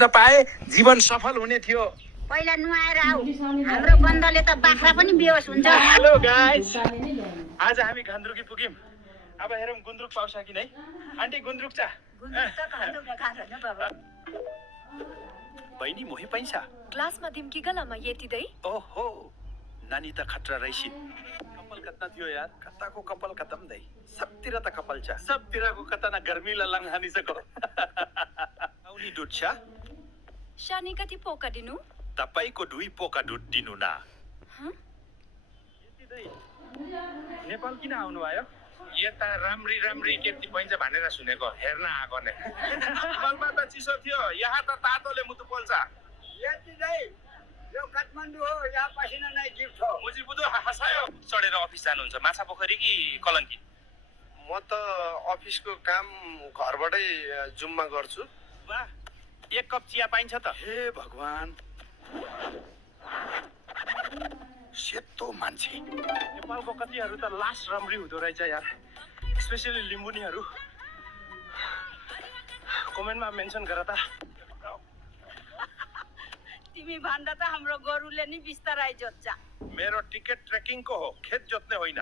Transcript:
जोत्न पाए जीवन सफल हुने थियो। पहिला नुहाएर आऊ। हाम्रो बन्दले त बाख्रा पनि बेहोस हुन्छ। हेलो गाइस, आज हामी घन्द्रुकी पुग्यौँ। अब हेरौँ गुन्द्रुक पाउँछ कि नै। आन्टी गुन्द्रुक चा बहिनी मोही पैसा ग्लासमा दिम्की गलामा येतिदै ओहो नानी त खतरा रहिसिन्। कपाल कतना थियो यार, कताको कपाल खतम दै। सबतिर त कपाल छ, सबतिरको कता न गर्मी ललङ हानिसको। आउनी दुध छ शानी कति पोका दिनु तपाईको 2 पोका दुध दिनु न। नेपाल किन आउनु भयो? यता राम्री राम्री केटी पाइन्छ भनेर सुनेको, हेर्न आएको नै। नेपालमा त चिसो थियो, यहाँ त तातोले मुटु पोल्छ। यति नै यो काठमाडौँ हो, यहाँ पसिना नै गिफ्ट हो। मुजी बुझो हसायो। चढेर अफिस जानुहुन्छ माछा पोखरी कि कलङ्की? म त अफिसको काम घरबाटै जुम्मा गर्छु। वाह, एक कप चिया पाइन्छ त? हे भगवान, सेतो मान्छे। नेपालको कतिहरू त लास्ट राम्री हुँदो रहेछ यार, स्पेसली लिम्बुनीहरू। कमेन्टमा मेन्सन गर त। तिमी भन्दा त हाम्रो गोरुले नि बिस्तारै जोत्छ। मेरो टिकट ट्रेकिङको हो, खेत जोत्ने होइन।